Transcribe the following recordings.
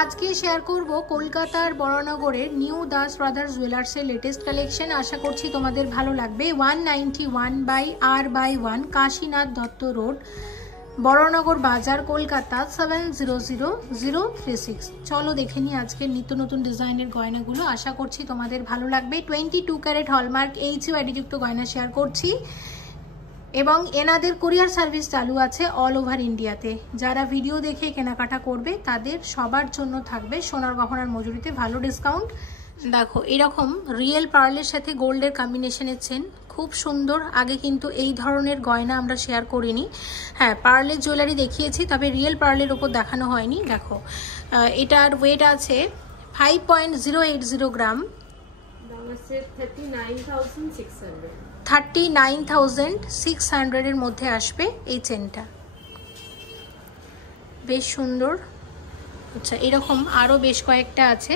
আজকে শেয়ার করব কলকাতার বড়নগরের নিউ দাস ব্রাদার্স জুয়েলার্সের লেটেস্ট কালেকশন। আশা করছি তোমাদের ভালো লাগবে। 191/R/1 কাশীনাথ দত্ত রোড, বড়নগর বাজার, কলকাতা 700036। চলো দেখে নিই আজকের নিত্য নতুন ডিজাইনের গয়নাগুলো। আশা করছি তোমাদের ভালো লাগবে। 22 ক্যারেট হলমার্ক HUID যুক্ত গয়না শেয়ার করছি এবং এনাদের কুরিয়ার সার্ভিস চালু আছে অল ওভার ইন্ডিয়াতে। যারা ভিডিও দেখে কেনাকাটা করবে তাদের সবার জন্য থাকবে সোনার গহনার মজুরিতে ভালো ডিসকাউন্ট। দেখো এরকম রিয়েল পার্লের সাথে গোল্ডের কম্বিনেশনের চেন, খুব সুন্দর। আগে কিন্তু এই ধরনের গয়না আমরা শেয়ার করিনি। হ্যাঁ, পার্লের জুয়েলারি দেখিয়েছি, তবে রিয়েল পার্লের ওপর দেখানো হয়নি। দেখো এটার ওয়েট আছে 5.080 গ্রাম, 39,600 এর মধ্যে আসবে এই চেনটা। বেশ সুন্দর। আচ্ছা, এরকম আরও বেশ কয়েকটা আছে।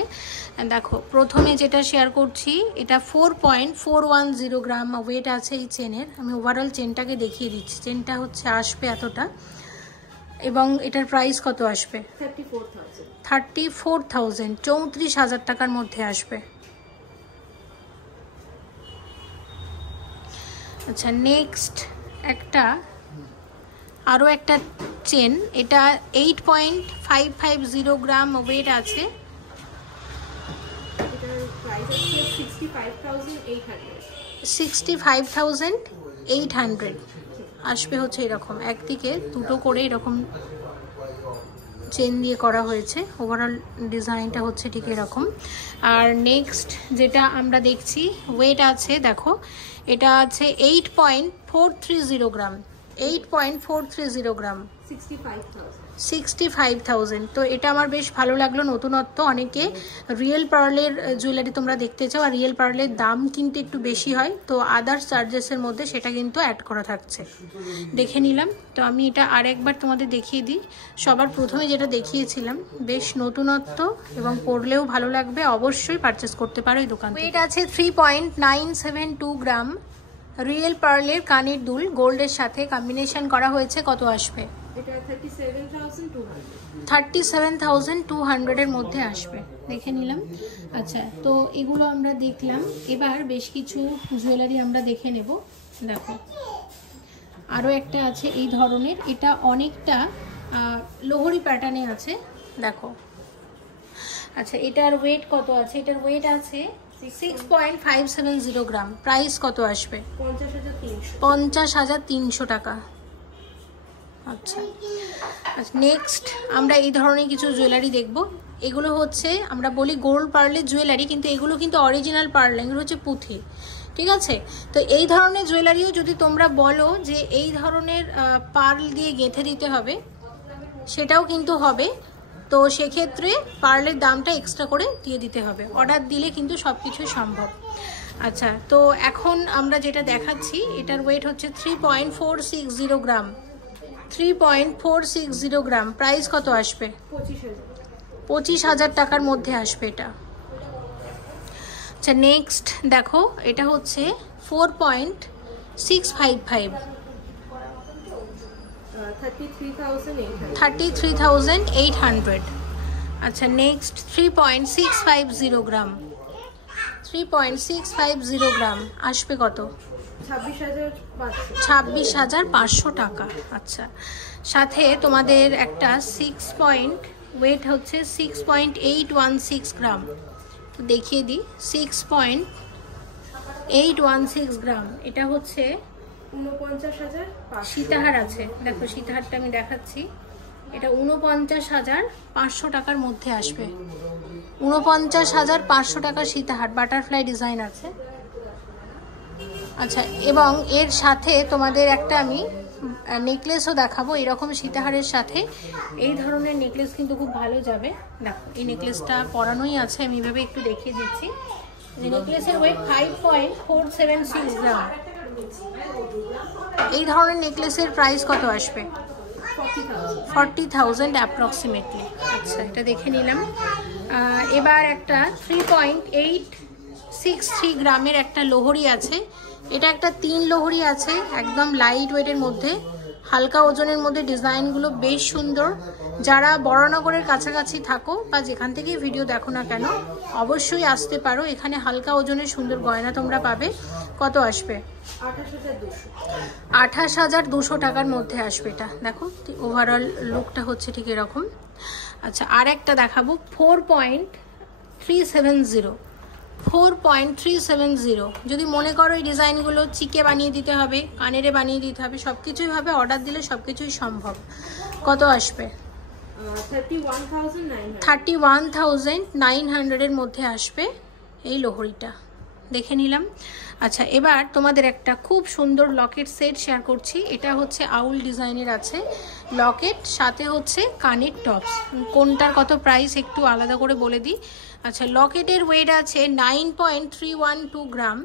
দেখো প্রথমে যেটা শেয়ার করছি এটা 4.410 গ্রাম ওয়েট আছে এই চেনের। আমি ওভারঅল চেনটাকে দেখিয়ে দিচ্ছি। চেনটা হচ্ছে আসবে এতটা এবং এটার প্রাইস কত আসবে? 34,000, 34,000 টাকার মধ্যে আসবে। আচ্ছা, নেক্সট আরও একটা চেন, এটা 8.550 গ্রাম ওয়েট আছে। 65,800 আসবে হচ্ছে এরকম। একদিকে দুটো করে এরকম চেন দিয়ে করা হয়েছে। ওভারঅল ডিজাইনটা হচ্ছে ঠিক এরকম। আর নেক্সট যেটা আমরা দেখছি ওয়েট আছে, দেখো এটা আছে 8.430 গ্রাম, 8.430 গ্রাম, 65,000। তো এটা আমার বেশ ভালো লাগলো, নতুনত্ব। অনেকে রিয়েল পার্লের জুয়েলারি তোমরা দেখতে চাও, আর রিয়েল পার্লের দাম কিন্তু একটু বেশি হয়, তো আদার্স চার্জেসের মধ্যে সেটা কিন্তু অ্যাড করা থাকছে। দেখে নিলাম। তো আমি এটা আর একবার তোমাদের দেখিয়ে দিই। সবার প্রথমে যেটা দেখিয়েছিলাম বেশ নতুনত্ব এবং পরলেও ভালো লাগবে, অবশ্যই পারচেস করতে পারো এই দোকান। ওয়েট আছে 3.972 গ্রাম, রিয়েল পার্লের কানের দুল গোল্ডের সাথে কম্বিনেশন করা হয়েছে। কত আসবে? এটা 37,200 এর মধ্যে আসবে। দেখে নিলাম। আচ্ছা, তো এগুলো আমরা দেখলাম। এবার বেশ কিছু জুয়েলারি আমরা দেখে নেব। দেখো আরও একটা আছে এই ধরনের, এটা অনেকটা লোহরি প্যাটার্নে আছে। দেখো আচ্ছা, এটার ওয়েট কত আছে? এটার ওয়েট আছে 6.570 গ্রাম। প্রাইস কত আসবে? 50,300 টাকা। আচ্ছা, নেক্সট আমরা এই ধরনের কিছু জুয়েলারি দেখব। এগুলো হচ্ছে আমরা বলি গোল্ড পার্লের জুয়েলারি, কিন্তু এগুলো কিন্তু অরিজিনাল পার্ল, এগুলো হচ্ছে পুঁথি। ঠিক আছে? তো এই ধরনের জুয়েলারিও যদি তোমরা বলো যে এই ধরনের পার্ল দিয়ে গেঁথে দিতে হবে, সেটাও কিন্তু হবে। তো সেক্ষেত্রে পার্লের দামটা এক্সট্রা করে দিয়ে দিতে হবে। অর্ডার দিলে কিন্তু সব কিছুই সম্ভব। আচ্ছা, তো এখন আমরা যেটা দেখাচ্ছি এটার ওয়েট হচ্ছে 3.460 গ্রাম, 3.460 গ্রাম। প্রাইস কত আসবে? 25,000 টাকার মধ্যে আসবে এটা। আচ্ছা, নেক্সট দেখো এটা হচ্ছে 4.655, 33,800। আচ্ছা, নেক্সট 3.650 গ্রাম, 3.650 গ্রাম আসবে কত? 26,500 টাকা। আচ্ছা, সাথে তোমাদের একটা ওয়েট হচ্ছে 6.816 গ্রাম। তো দেখিয়ে দিই, 6.816 গ্রাম। এটা হচ্ছে 49,000 সীতাহার আছে। দেখো সীতাহারটা আমি দেখাচ্ছি। এটা 49,500 টাকার মধ্যে আসবে। 49,500 টাকা সীতাহার, বাটারফ্লাই ডিজাইন আছে। আচ্ছা, এবং এর সাথে তোমাদের একটা আমি নেকলেসও দেখাবো এরকম সীতাহারের সাথে। এই ধরনের নেকলেস কিন্তু খুব ভালো যাবে। দেখো এই নেকলেসটা পরানোই আছে, আমি এইভাবে একটু দেখিয়ে দিচ্ছি। নেকলেসের ওয়েট 5.476 গ্রাম। এই ধরনের নেকলেসের প্রাইস কত আসবে? 40,000 অ্যাপ্রক্সিমেটলি। আচ্ছা, এটা দেখে নিলাম। এবার একটা 3.863 গ্রামের একটা লোহরি আছে। এটা একটা 3 লোহরি আছে, একদম লাইট ওয়েটের মধ্যে, হালকা ওজনের মধ্যে ডিজাইনগুলো বেশ সুন্দর। যারা বড়নগরের কাছাকাছি থাকো বা যেখান থেকেই ভিডিও দেখো না কেন অবশ্যই আসতে পারো, এখানে হালকা ওজনের সুন্দর গয়না তোমরা পাবে। কত আসবে? 28,200 টাকার মধ্যে আসবে। এটা দেখো ওভারঅল লুকটা হচ্ছে ঠিক এরকম। আচ্ছা, আর একটা দেখাবো 4.370। যদি মনে করো এই ডিজাইনগুলো চিকে বানিয়ে দিতে হবে, কানেরে বানিয়ে দিতে হবে, সব কিছুই হবে, অর্ডার দিলে সব কিছুই সম্ভব। কত আসবে? 31,900 মধ্যে আসবে এই লোহরিটা, দেখে নিলাম। আচ্ছা, এবার তোমাদের একটা খুব সুন্দর লকেট সেট শেয়ার করছি। এটা হচ্ছে আউল ডিজাইনের আছে লকেট, সাথে হচ্ছে কানের টপস। কোনটার কত প্রাইস একটু আলাদা করে বলে দিই। আচ্ছা, লকেটের ওয়েট আছে 9.312 গ্রাম।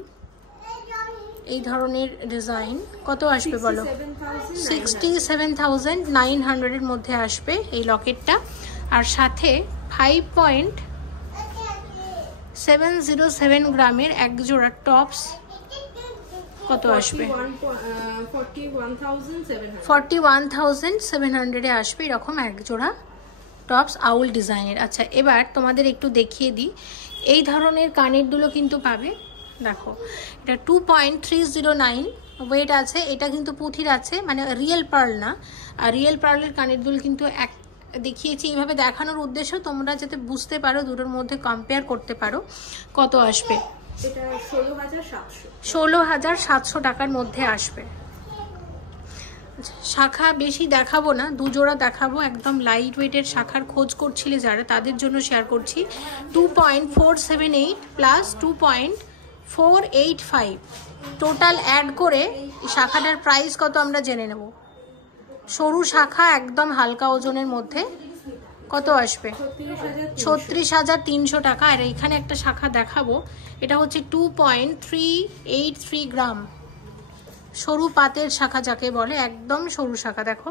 এই ধরনের ডিজাইন কত আসবে বলো? 67,900 মধ্যে আসবে এই লকেটটা। আর সাথে 5.707 গ্রামের এক জোড়া টপস কত আসবে? 41,700 আসবে এরকম এক জোড়া টপস আউল ডিজাইনের। আচ্ছা, এবার তোমাদের একটু দেখিয়ে দিই, এই ধরনের কানের দুলো কিন্তু পাবে। দেখো, এটা 2.309 ওয়েট আছে। এটা কিন্তু পুঁথির আছে, মানে রিয়েল পার্ল না। আর রিয়েল পার্লের কানের দুল কিন্তু এক দেখিয়েছি এইভাবে দেখানোর উদ্দেশ্য তোমরা যাতে বুঝতে পারো, দুটোর মধ্যে কম্পেয়ার করতে পারো। কত আসবে? এটা 16,700। 16,700 টাকার মধ্যে আসবে। শাখা বেশি দেখাবো না, দুজোড়া দেখাবো। একদম লাইট ওয়েটের শাখার খোঁজ করছিলে যারা, তাদের জন্য শেয়ার করছি। 2.478 প্লাস 2.485 টোটাল অ্যাড করে শাখাটার প্রাইস কত আমরা জেনে নেব। সরু শাখা একদম হালকা ওজনের মধ্যে কত আসবে? 36,300 টাকা। আর এখানে একটা শাখা দেখাবো, এটা হচ্ছে 2.383 গ্রাম সরু পাতের শাখা যাকে বলে, একদম সরু শাখা। দেখো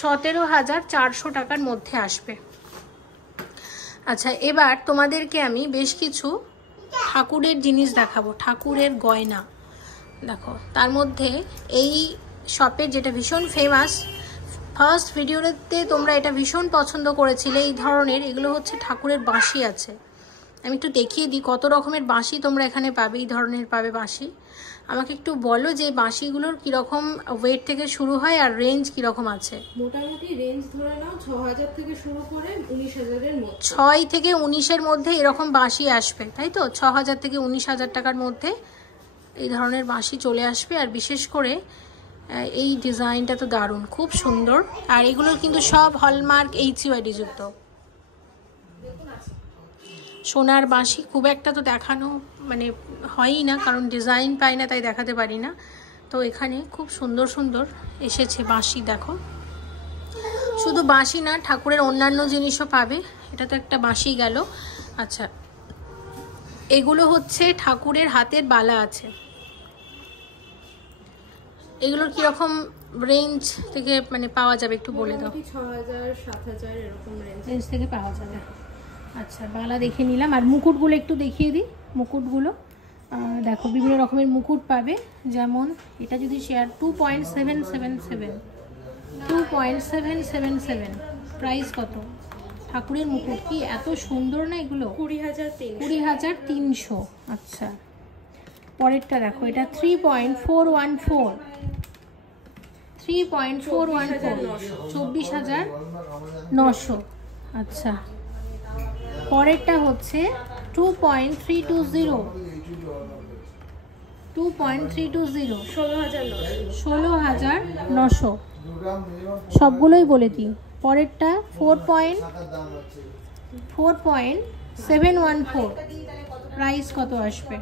17,400 টাকার মধ্যে আসবে। আচ্ছা, এবার তোমাদেরকে আমি বেশ কিছু ঠাকুরের জিনিস দেখাবো, ঠাকুরের গয়না। দেখো, তার মধ্যে এই শপের যেটা ভীষণ ফেমাস, ফার্স্ট ভিডিওতে তোমরা এটা ভীষণ পছন্দ করেছিলে এই ধরনের, এগুলো হচ্ছে ঠাকুরের বাঁশি আছে। আমি একটু দেখিয়ে দিই কত রকমের বাঁশি তোমরা এখানে পাবে, এই ধরনের পাবে বাঁশি। আমাকে একটু বলো যে বাঁশিগুলোর কীরকম ওয়েট থেকে শুরু হয় আর রেঞ্জ কীরকম আছে? মোটামুটি রেঞ্জ ধরে নাও 6,000 থেকে শুরু করে 19,000-এর মধ্যে। 6 থেকে 19-এর মধ্যে এরকম বাঁশি আসবে, তাই তো? 6,000 থেকে 19,000 টাকার মধ্যে এই ধরনের বাঁশি চলে আসবে। আর বিশেষ করে এই ডিজাইনটা তো দারুণ, খুব সুন্দর। আর এগুলোর কিন্তু সব হলমার্ক HUID যুক্ত। সোনার বাঁশি খুব একটা তো দেখানো মানে হয়ই না, কারণ ডিজাইন পাই না, তাই দেখাতে পারি না। তো এখানে খুব সুন্দর সুন্দর এসেছে বাঁশি। দেখো, শুধু বাঁশি না, ঠাকুরের অন্যান্য জিনিসও পাবে। এটা তো একটা বাঁশি গেল। আচ্ছা, এগুলো হচ্ছে ঠাকুরের হাতের বালা আছে। এগুলোর কিরকম রেঞ্জ থেকে মানে পাওয়া যাবে একটু বলে দাও। 6,000-7,000 এরকম রেঞ্জ থেকে পাওয়া যাবে। আচ্ছা, বালা দেখে নিলাম। আর মুকুটগুলো একটু দেখিয়ে দিই। মুকুটগুলো দেখো, বিভিন্ন রকমের মুকুট পাবে। যেমন এটা যদি শেয়ার 2.777 প্রাইস কত? ঠাকুরের মুকুট কি এত সুন্দর না এগুলো? 20,300। আচ্ছা, পরেরটা দেখো, এটা 3.414 24,900। আচ্ছা, পরেরটা হচ্ছে 2.320 16,900। সবগুলোই বলে দিই। পরেরটা 4.714 প্রাইস কত আসবে?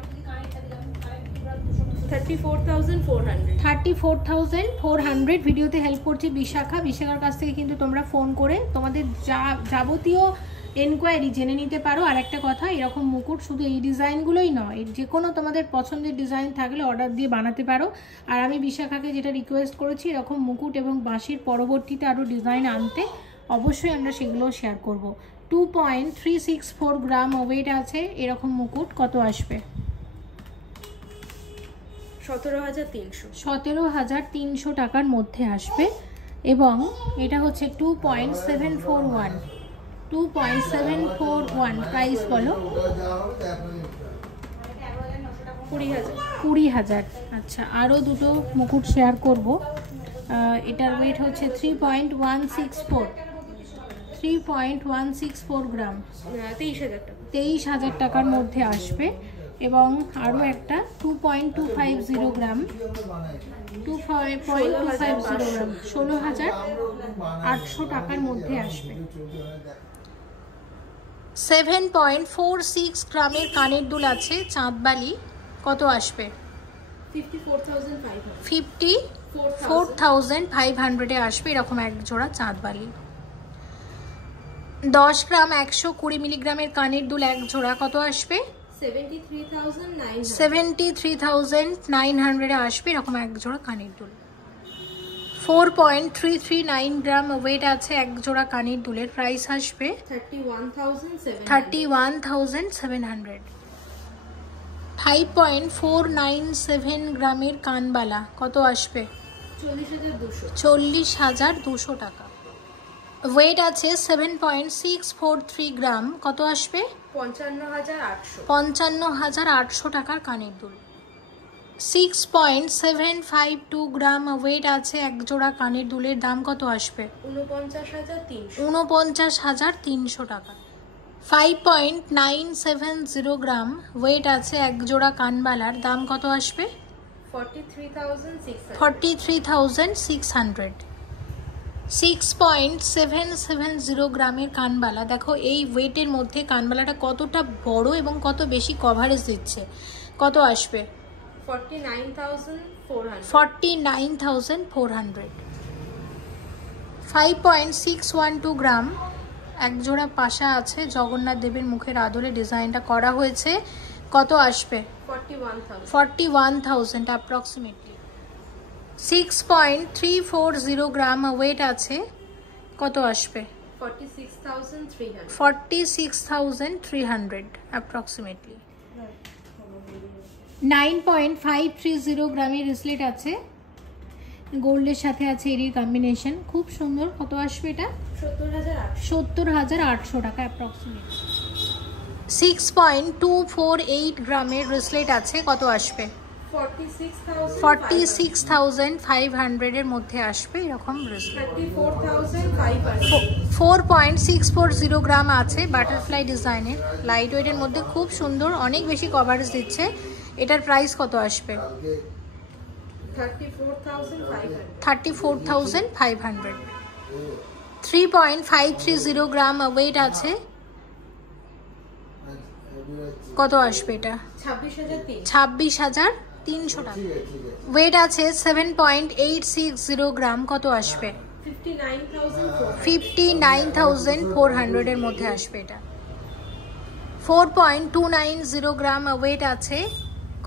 34,400। ভিডিওতে হেল্প করছি বিশাখা। বিশাখার কাছ থেকে কিন্তু তোমরা ফোন করে তোমাদের যাবতীয় এনকোয়ারি জেনে নিতে পারো। আর একটা কথা, এরকম মুকুট শুধু এই ডিজাইনগুলোই নয়, যে কোনো তোমাদের পছন্দের ডিজাইন থাকলে অর্ডার দিয়ে বানাতে পারো। আর আমি বিশাখাকে যেটা রিকোয়েস্ট করেছি, এরকম মুকুট এবং বাঁশির পরবর্তীতে আরও ডিজাইন আনতে, অবশ্যই আমরা সেগুলো শেয়ার করব। 2.364 গ্রাম ওয়েট আছে এরকম মুকুট। কত আসবে? 17,300। 17,300 টাকার মধ্যে আসবে। এবং এটা হচ্ছে 2.741, 2.741 প্রাইস বলো। 20,000। আচ্ছা, আরও দুটো মুকুট শেয়ার করব। এটার ওয়েট হচ্ছে 3.164 গ্রাম, 23,000 টাকার মধ্যে আসবে। এবং আরও একটা 2.250 গ্রাম, 2.250 গ্রাম, 16,800 টাকার মধ্যে আসবে। 7.46 গ্রামের কানের দুল আছে চাঁদবালি, কত আসবে? 54,500 আসবে এরকম এক জোড়া চাঁদবালি। 10 গ্রাম 120 মিলিগ্রামের কানের দুল এক জোড়া, কত আসবে? 73,900 আসবে এরকম এক জোড়া কানের দুল। 4.339 গ্রাম ওয়েট আছে এক জোড়া কানের দুলের, প্রাইস আসবে 31,700। 5.497 গ্রামের কানবালা, কত আসবে? 40,200 টাকা। ওয়েট আছে 7.643 গ্রাম, কত আসবে? 55,800 টাকার কানের দুল। 6.752 গ্রাম ওয়েট আছে এক জোড়া কানের দুলের, দাম কত আসবে? 49,300 টাকা। 5.970 গ্রাম ওয়েট আছে এক জোড়া কানবালার, দাম কত আসবে? 43,600। 6.770 গ্রামের কানবালা। দেখো এই ওয়েটের মধ্যে কানবালাটা কতটা বড় এবং কত বেশি কভারেজ দিচ্ছে, কত আসবে? 49,400। 5.612 গ্রাম এক জোড়া পাশা আছে, জগন্নাথ দেবের মুখের আদলে ডিজাইনটা করা হয়েছে, কত আসবে? 41,000 অ্যাপ্রক্সিমেটলি। 6.340 গ্রাম ওয়েট আছে, কত আসবে? 46,300 অ্যাপ্রক্সিমেটলি। 9.530 গ্রামের রিসলেট আছে, গোল্ডের সাথে আছে এরির কম্বিনেশন, খুব সুন্দর, কত আসবে এটা? 70,800 টাকা অ্যাপ্রক্সিমেটলি। 6.248 গ্রামের রিসলেট আছে, কত আসবে? 46,500 এর মধ্যে আসবে এরকম রিসলেট। 4.640 গ্রাম আছে বাটারফ্লাই ডিজাইনের, লাইট ওয়েটের মধ্যে খুব সুন্দর, অনেক বেশি কভারেজ দিচ্ছে। এটার প্রাইস কত আসবে? 34,500। 3.530 গ্রাম ওয়েট আছে, কত আসবে এটা? 26,300 টাকা। ওয়েট আছে 7.860 গ্রাম, কত আসবে? 59,400 এর মধ্যে আসবে এটা। 4.290 গ্রাম ওয়েট আছে,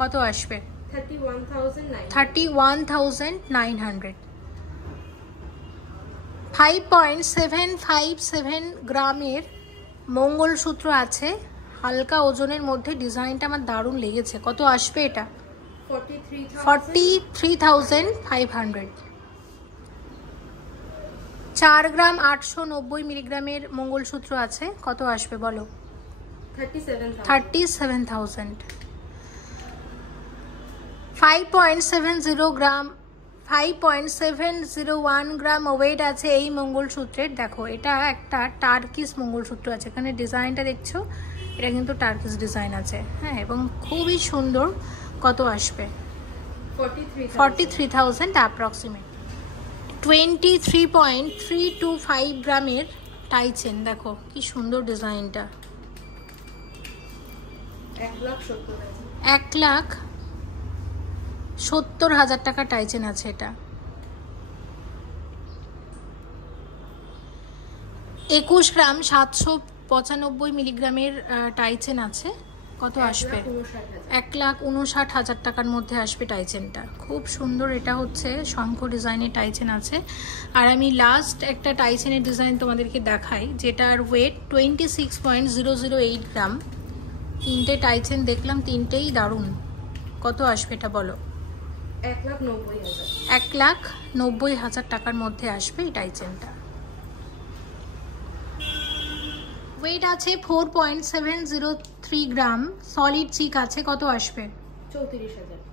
কত আসবে? 31,900। 5.757 গ্রামের মঙ্গলসূত্র আছে, হালকা ওজনের মধ্যে, ডিজাইনটা আমার দারুণ লেগেছে, কত আসবে এটা? 43,500। 4 গ্রাম 890 মিলিগ্রামের মঙ্গলসূত্র আছে, কত আসবে বলো? 37,000। 5.701 গ্রাম ওয়েট আছে এই মঙ্গলসূত্রের। দেখো এটা একটা টার্কিস মঙ্গলসূত্র আছে, এখানে ডিজাইনটা দেখছো, এটা কিন্তু টার্কিস ডিজাইন আছে, হ্যাঁ, এবং খুবই সুন্দর, কত আসবে? 43,000 অ্যাপ্রক্সিমেট। 23.325 গ্রামের টাইচেন, দেখো কি সুন্দর ডিজাইনটা। 1,70,000 টাকা টাইচেন আছে এটা। 21 গ্রাম 795 মিলিগ্রামের টাইচেন আছে, কত আসবে? 1,59,000 টাকার মধ্যে আসবে টাইচেনটা, খুব সুন্দর। এটা হচ্ছে শঙ্খ ডিজাইনের টাইচেন আছে। আর আমি লাস্ট একটা টাইচেনের ডিজাইন তোমাদেরকে দেখাই, যেটার ওয়েট 26.008 গ্রাম। তিনটে টাইচেন দেখলাম, তিনটেই দারুণ, কত আসবে এটা বলো? 1,90,000। 1,90,000 টাকার মধ্যে আসবে এই টাইচেনটা। ওয়েট আছে 4.703 গ্রাম, সলিড চিক আছে। কত আসবে?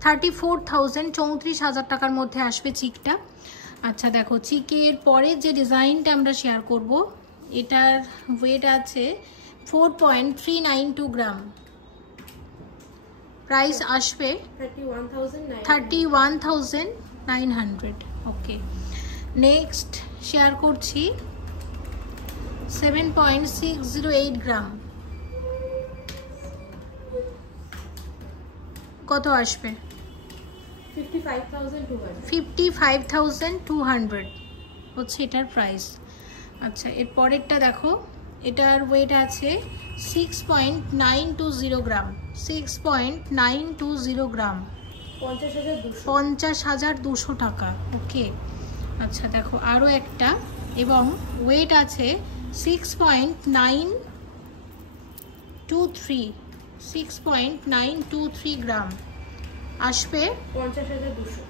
34,000। 34,000 টাকার মধ্যে আসবে চিকটা। আচ্ছা দেখো, চিকের পরের যে ডিজাইনটা আমরা শেয়ার করব, এটার ওয়েট আছে 4.392 গ্রাম, প্রাইস আসবে 31,900। ওকে, নেক্সট শেয়ার করছি 7.608 গ্রাম। কত আসবে? 55,200 হচ্ছে এটার প্রাইস। আচ্ছা, এর পরেরটা দেখো, এটার ওয়েট আছে 6.920 গ্রাম। 6.920 গ্রাম, 50,200 টাকা। ওকে, আচ্ছা দেখো আরও একটা, এবং ওয়েট আছে 6.923 গ্রাম, আসবে 50,200।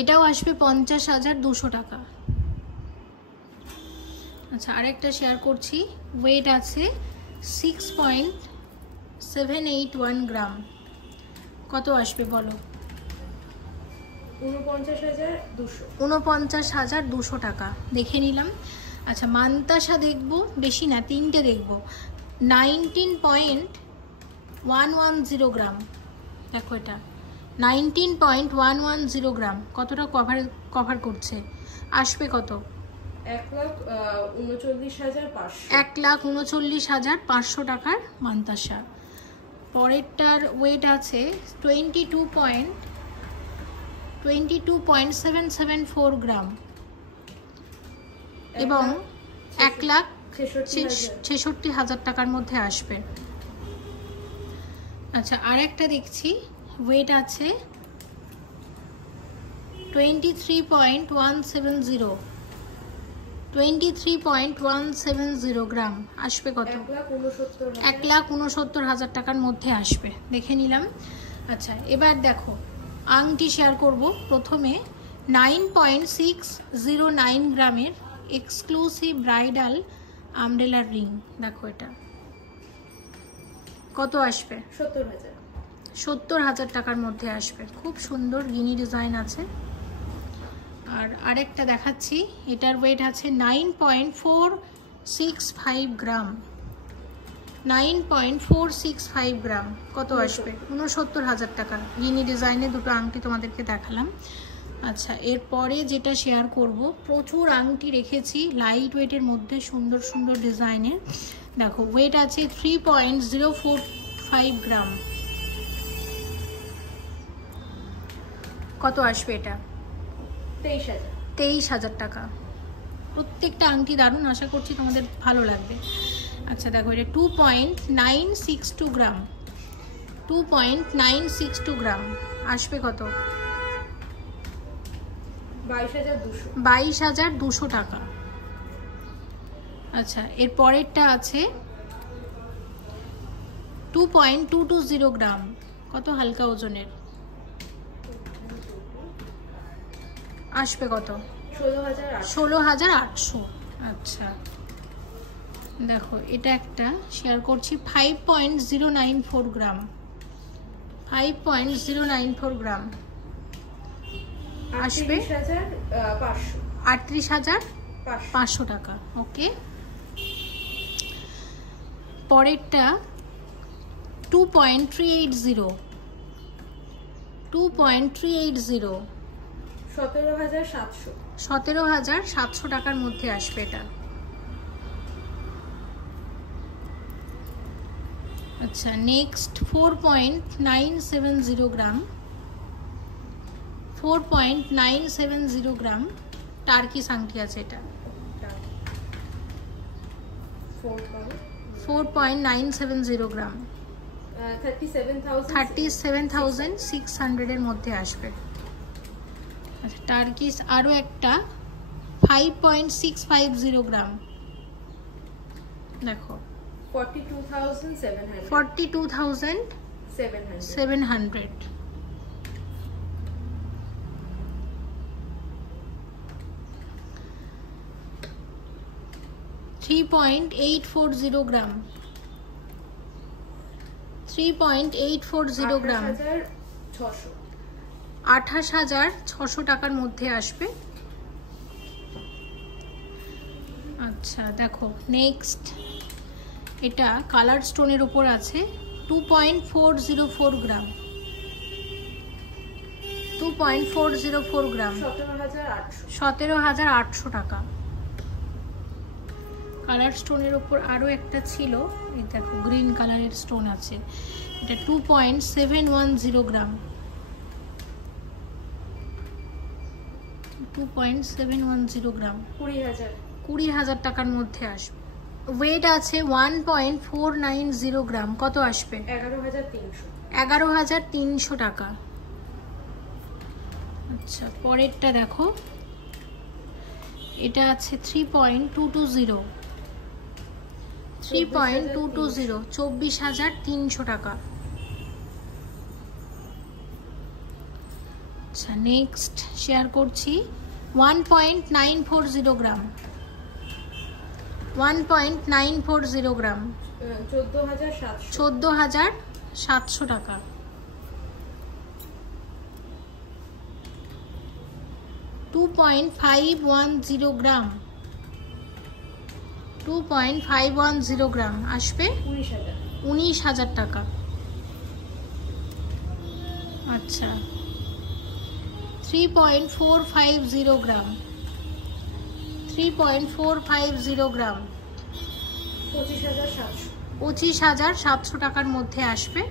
এটাও আসবে 50,200 টাকা। আচ্ছা, আরেকটা শেয়ার করছি, ওয়েট আছে 6.781 গ্রাম। কত আসবে বলো? 49,200 টাকা। দেখে নিলাম। আচ্ছা, মান্তাসা দেখবো, বেশি না, 3টে দেখবো। 19.110 গ্রাম, দেখো এটা 19.110 গ্রাম। কতটা কভার করছে? আসবে কত? 1,39,500 টাকার মান্তাসা। পরেরটার ওয়েট আছে 22.774 গ্রাম এবং 1,66,000 টাকার মধ্যে আসবে। আচ্ছা, আরেকটা দেখছি, ওয়েট আছে 23.170 গ্রাম, আসবে কত? 1,69,000 টাকার মধ্যে আসবে। দেখে নিলাম। আচ্ছা, এবার দেখো আংটি শেয়ার করব। প্রথমে 9.609 গ্রামের এক্সক্লুসিভ ব্রাইডাল আমব্রেলা রিং। দেখো এটা কত আসবে? 70,000 টাকার মধ্যে আসবে। খুব সুন্দর গিনি ডিজাইন আছে। আর আরেকটা দেখাচ্ছি, এটার ওয়েট আছে 9.465 গ্রাম। 9.465 গ্রাম, কত আসবে? 69,000 টাকা। গিনি ডিজাইনে দুটো আংটি তোমাদেরকে দেখালাম। আচ্ছা, এরপরে যেটা শেয়ার করব, প্রচুর আংটি রেখেছি লাইট ওয়েটের মধ্যে, সুন্দর সুন্দর ডিজাইনের। দেখো, ওয়েট আছে 3.045 গ্রাম। কত আসবে এটা? 23,000 টাকা। প্রত্যেকটা আংটি দারুণ, আশা করছি তোমাদের ভালো লাগবে। আচ্ছা দেখো, এটা 2.962 গ্রাম। 2.962 গ্রাম, আসবে কত? 22,200 টাকা। আচ্ছা, এর পরেরটা আছে 2.220 গ্রাম। কত? হালকা ওজনের, আসবে কত? 16,800। আচ্ছা দেখো, এটা একটা শেয়ার করছি 5.094 গ্রাম। 5.094 গ্রাম, আসবে 38,500 টাকা। ওকে, পরেরটা 2.380 17,700 টাকার মধ্যে আসবে এটা। আচ্ছা, নেক্সট 4.970 গ্রাম। 4.970 গ্রাম টার্কি আংটি আছে এটা। 4.970 গ্রাম, 37,600 এর মধ্যে আসবে। আচ্ছা, টার্কিস আরও একটা 5.650 গ্রাম। দেখো 42,700। 3.840 গ্রাম, 3.840 গ্রাম, 28,600 টাকার মধ্যে আসবে। আচ্ছা দেখো নেক্সট, এটা কালার স্টোনের উপর আছে, 2.404 গ্রাম, 2.404 গ্রাম, 17,800 টাকা। কালার স্টোনের উপর আরও একটা ছিল, এই দেখো গ্রিন কালারের স্টোন আছে, এটা 2.710 গ্রাম, 2.710 গ্রাম, 20,000 টাকার মধ্যে আসবে। ওয়েট আছে 1.490 গ্রাম, কত আসবে? 11,300 টাকা। আচ্ছা পরেরটা দেখো, এটা আছে 3.220, 24,300 টাকা। আচ্ছা নেক্সট শেয়ার করছি 1.940 গ্রাম, 1.940 গ্রাম, 14,700 টাকা। 2.510 গ্রাম, 2.510 গ্রাম আসবে 19,000 টাকা। আচ্ছা 3.450 গ্রাম, 3.450 গ্রাম, 25,700 টাকার মধ্যে আসবে।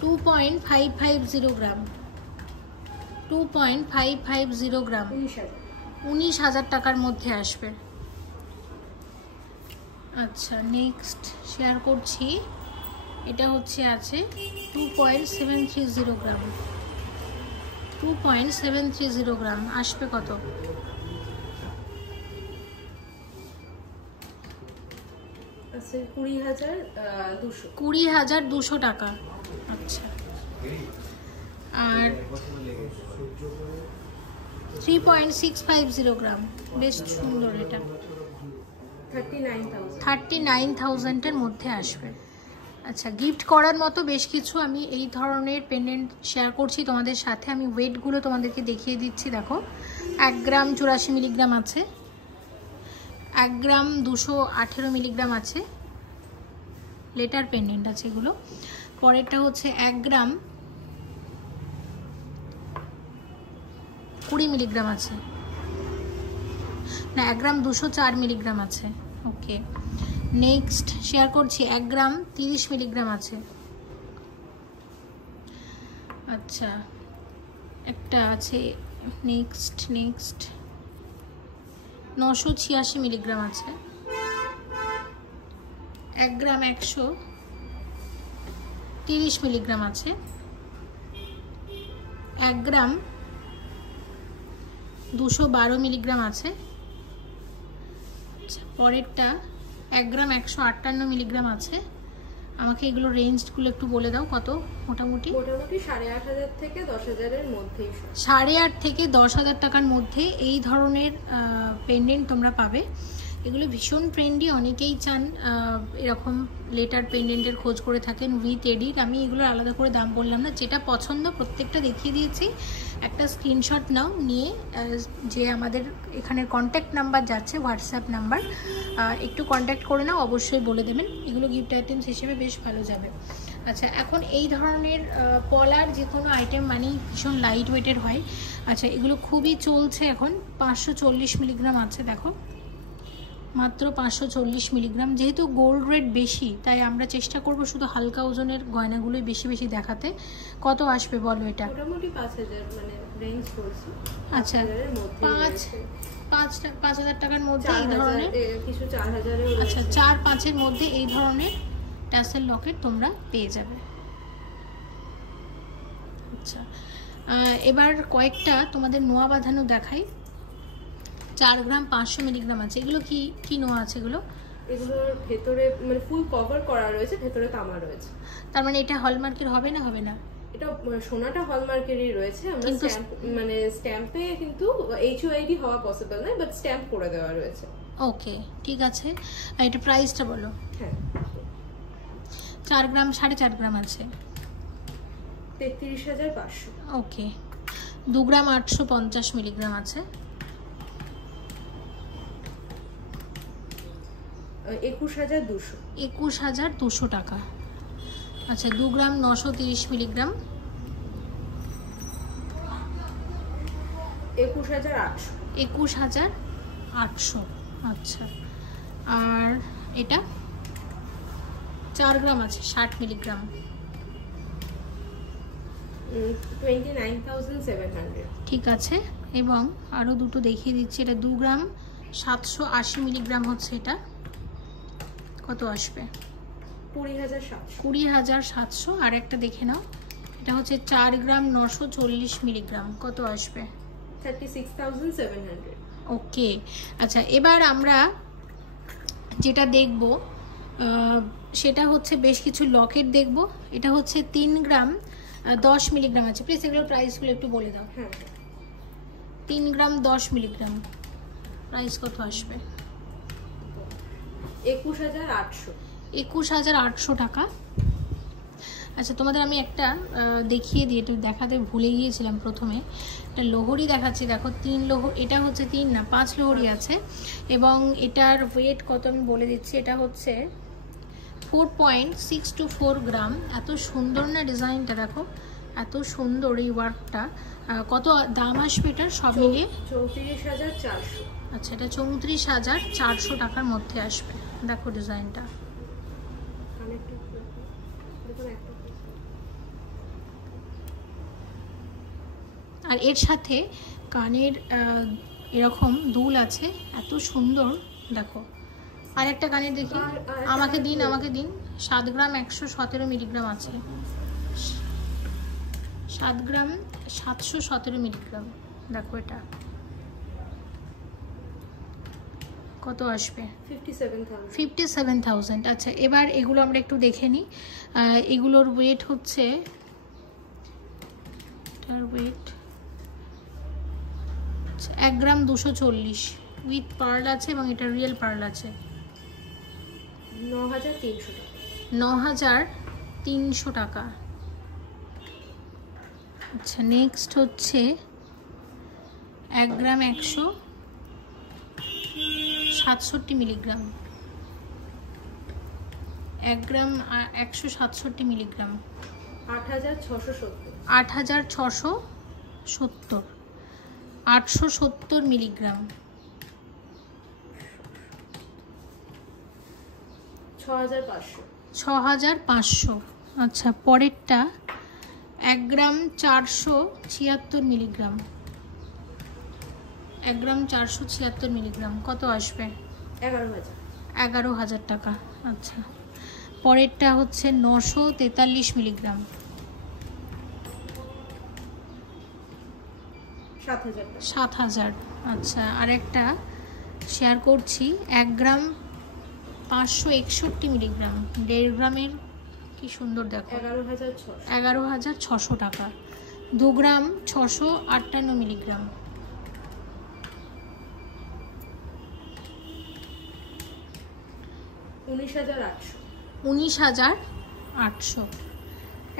টু 2.550 গ্রাম, 2.550 গ্রাম, 19,000 টাকার মধ্যে আসবে। আচ্ছা নেক্সট শেয়ার করছি, এটা হচ্ছে আছে 2.730 গ্রাম, 2.730 গ্রাম আসবে কত? 20,200 টাকা। আচ্ছা আর 3.650 গ্রাম, বেশ সুন্দর, এটা 39,000-এর মধ্যে আসবে। আচ্ছা গিফট করার মতো বেশ কিছু আমি এই ধরনের পেন্ডেন্ট শেয়ার করছি তোমাদের সাথে। আমি ওয়েটগুলো তোমাদেরকে দেখিয়ে দিচ্ছি। দেখো 1 গ্রাম 84 মিলিগ্রাম আছে, 1 গ্রাম 218 মিলিগ্রাম আছে, লেটার পেন্ডেন্ট আছে এগুলো। পরেরটা হচ্ছে 1 গ্রাম 20 মিলিগ্রাম আছে, না 1 গ্রাম 204 মিলিগ্রাম আছে। ওকে নেক্সট শেয়ার করছি 1 গ্রাম 30 মিলিগ্রাম আছে। আচ্ছা একটা আছে নেক্সট 986 মিলিগ্রাম আছে, 1 গ্রাম 130 মিলিগ্রাম আছে, 1 গ্রাম 212 মিলিগ্রাম আছে। পরেরটা 1 গ্রাম 158 মিলিগ্রাম আছে। আমাকে এগুলো রেঞ্জগুলো একটু বলে দাও কত? মোটামুটি 8,500 থেকে 10,000-এর মধ্যেই, 8,500 থেকে 10,000 টাকার মধ্যে এই ধরনের পেন্ডেন্ট তোমরা পাবে। এগুলো ভীষণ ট্রেন্ডি, অনেকেই চান এরকম লেটার পেন্ডেন্টের খোঁজ করে থাকেন উইথ এডিট। আমি এগুলোর আলাদা করে দাম বললাম না, যেটা পছন্দ প্রত্যেকটা দেখিয়ে দিয়েছি। একটা স্ক্রিনশট নাও, নিয়ে যে আমাদের এখানের কন্ট্যাক্ট নাম্বার যাচ্ছে, হোয়াটসঅ্যাপ নাম্বার, একটু কন্ট্যাক্ট করে নাও, অবশ্যই বলে দেবেন। এগুলো গিফট আইটেমস হিসেবে বেশ ভালো যাবে। আচ্ছা এখন এই ধরনের পলার যে কোনো আইটেম মানেই ভীষণ লাইট ওয়েটের হয়। আচ্ছা এগুলো খুবই চলছে এখন, 540 মিলিগ্রাম আছে, দেখো মাত্র 540 মিলিগ্রাম। যেহেতু গোল্ড রেট বেশি, তাই আমরা চেষ্টা করব শুধু হালকা ওজনের গয়নাগুলোই বেশি বেশি দেখাতে। কত আসবে বলো এটা? মোটামুটি 5,000 মানে রেঞ্জ করছি। আচ্ছা 5,000 টাকার মধ্যে এই ধরনের কিছু 4,000-এর, আচ্ছা 4-5-এর মধ্যে এই ধরনের ট্যাসেল লকেট তোমরা পেয়ে যাবে। আচ্ছা এবার কয়েকটা তোমাদের নোয়া বাঁধানো দেখাই। 4 গ্রাম 500 মিলিগ্রাম আছে। এগুলো কি নোয়া আছে? এগুলোর ভেতরে মানে ফুল কভার করা রয়েছে, ভেতরে তামা রয়েছে। তার মানে এটা হলমার্কের হবে না? হবে না, এটা সোনাটা হলমার্কেরই রয়েছে, আমরা স্ট্যাম্প মানে স্ট্যাম্পে কিন্তু HUID হওয়া পসিবল নয়, বাট স্ট্যাম্প করে দেওয়া রয়েছে। ওকে, ঠিক আছে। আর এটা প্রাইসটা বলো। হ্যাঁ, 4 গ্রাম 4.5 গ্রাম আছে, 33,500। ওকে। 2 গ্রাম 850 মিলিগ্রাম আছে, 21,200। 21,200 টাকা। আচ্ছা, 2 গ্রাম 930 মিলিগ্রাম, 21,800। 21,800। আচ্ছা, আর এটা 4 গ্রাম আছে, 60 মিলিগ্রাম, 29,700। ঠিক আছে। এবং আরও দুটো দেখিয়ে দিচ্ছি। এটা 2 গ্রাম 780 মিলিগ্রাম হচ্ছে, এটা কত আসবে? 20,700। 20,700। আর একটা দেখে নাও, এটা হচ্ছে 4 গ্রাম 940 মিলিগ্রাম, কত আসবে? 36,700। ওকে। আচ্ছা, এবার আমরা যেটা দেখব সেটা হচ্ছে বেশ কিছু লকেট দেখব। এটা হচ্ছে 3 গ্রাম 10 মিলিগ্রাম আছে। প্লিজ এগুলোর প্রাইসগুলো একটু বলে দাও। হ্যাঁ, 3 গ্রাম 10 মিলিগ্রাম প্রাইস কত আসবে? 21,800। 21,800 টাকা। আচ্ছা, তোমাদের আমি একটা দেখিয়ে দিই, একটু দেখাতে ভুলে গিয়েছিলাম প্রথমে। একটা লোহরি দেখাচ্ছি, দেখো 3 এটা হচ্ছে 3 না 5 লোহরি আছে, এবং এটার ওয়েট কত আমি বলে দিচ্ছি। এটা হচ্ছে 4.624 গ্রাম। এত সুন্দর না ডিজাইনটা, দেখো এত সুন্দর এই ওয়ার্কটা। কত দাম আসবে এটার সব মিলিয়ে? 34,400। আচ্ছা, এটা 34,400 টাকার মধ্যে আসবে। দেখো ডিজাইনটা, আর এর সাথে কানের এরকম দুল আছে, এত সুন্দর। দেখো আর একটা কানের দেখি, আমাকে দিন 7 গ্রাম 117 মিলিগ্রাম আছে, 7 গ্রাম 717 মিলিগ্রাম। দেখো এটা কত আসবে? 57,000। আচ্ছা, এবার এগুলো আমরা একটু দেখে নিই। এগুলোর ওয়েট হচ্ছে, এটার ওয়েট 1 গ্রাম 240 উইথ পার্ল আছে, এবং এটা রিয়েল পার্ল আছে। 9,300 টাকা। 9,300 টাকা। আচ্ছা, নেক্সট হচ্ছে 1 গ্রাম 167 মিলিগ্রাম, 1 গ্রাম 167 মিলিগ্রাম, 8,670। 8,670, 870 মিলিগ্রাম, 6,500। 6,500। আচ্ছা, পরেরটা 1 গ্রাম 476 মিলিগ্রাম, 1 গ্রাম 476 মিলিগ্রাম, কত আসবে? 11,000। 11,000 টাকা। আচ্ছা, পরেরটা হচ্ছে 943 মিলিগ্রাম, 7,000। 7,000। আচ্ছা, আরেকটা শেয়ার করছি, 1 গ্রাম 561 মিলিগ্রাম, 1.5 গ্রামের, কি সুন্দর দেখো, 11,600 টাকা। 2 গ্রাম 658 মিলিগ্রাম, 19,800। 19,800।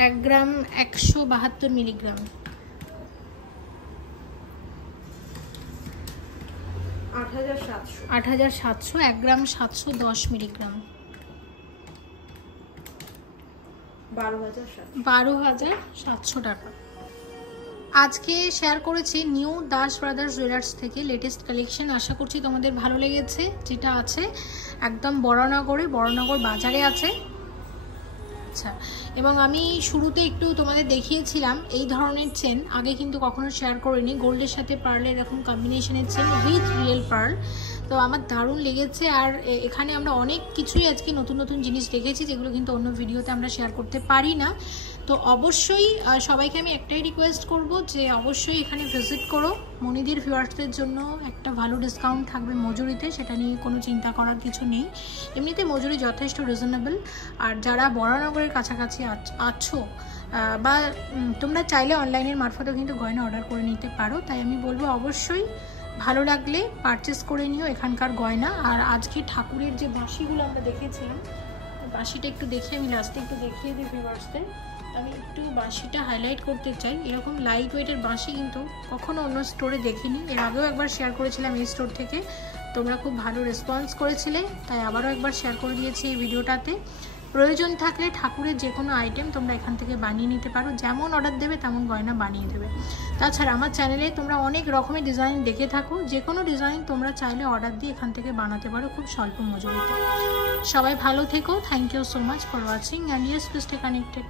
1 গ্রাম 172 মিলিগ্রাম, 8,700। 8,700। 1 গ্রাম 710 মিলিগ্রাম, 12,700 টাকা। আজকে শেয়ার করেছি নিউ দাস ব্রাদার্স জুয়েলার্স থেকে লেটেস্ট কালেকশন। আশা করছি তোমাদের ভালো লেগেছে। যেটা আছে একদম বড়নগর বাজারে আছে। আচ্ছা, এবং আমি শুরুতে একটু তোমাদের দেখিয়েছিলাম এই ধরনের চেন, আগে কিন্তু কখনো শেয়ার করিনি। গোল্ডের সাথে পার্লের এরকম কম্বিনেশনের চেন উইথ রিয়েল পার্ল, তো আমার দারুণ লেগেছে। আর এখানে আমরা অনেক কিছুই আজকে নতুন জিনিস দেখেছি, যেগুলো কিন্তু অন্য ভিডিওতে আমরা শেয়ার করতে পারি না। তো অবশ্যই সবাইকে আমি একটাই রিকোয়েস্ট করব যে অবশ্যই এখানে ভিজিট করো। মনিদের ভিউয়ার্সদের জন্য একটা ভালো ডিসকাউন্ট থাকবে মজুরিতে, সেটা নিয়ে কোনো চিন্তা করার কিছু নেই। এমনিতে মজুরি যথেষ্ট রিজনেবল। আর যারা বরানগরের কাছাকাছি আছো বা তোমরা চাইলে অনলাইনের মারফতেও কিন্তু গয়না অর্ডার করে নিতে পারো। তাই আমি বলবো অবশ্যই ভালো লাগলে পারচেস করে নিও এখানকার গয়না। আর আজকে ঠাকুরের যে বাঁশিগুলো আমরা দেখেছিলাম, বাঁশিটা একটু দেখে আমি লাস্টে একটু দেখিয়ে দিই ভিউয়ার্সদের। আমি একটু বাঁশিটা হাইলাইট করতে চাই। এরকম লাইট ওয়েটের বাঁশি কিন্তু কখনো অন্য স্টোরে দেখিনি। এর আগেও একবার শেয়ার করেছিলাম এই স্টোর থেকে, তোমরা খুব ভালো রেসপন্স করেছিলে, তাই আবারও একবার শেয়ার করে দিয়েছি এই ভিডিওটাতে। প্রয়োজন থাকলে ঠাকুরের যে কোনো আইটেম তোমরা এখান থেকে বানিয়ে নিতে পারো, যেমন অর্ডার দেবে তেমন গয়না বানিয়ে দেবে। তাছাড়া আমার চ্যানেলে তোমরা অনেক রকমের ডিজাইন দেখে থাকো, যে কোনো ডিজাইন তোমরা চাইলে অর্ডার দিয়ে এখান থেকে বানাতে পারো খুব স্বল্প মজুরিতে। সবাই ভালো থেকো। Thank you so much for watching and yes please stay connected.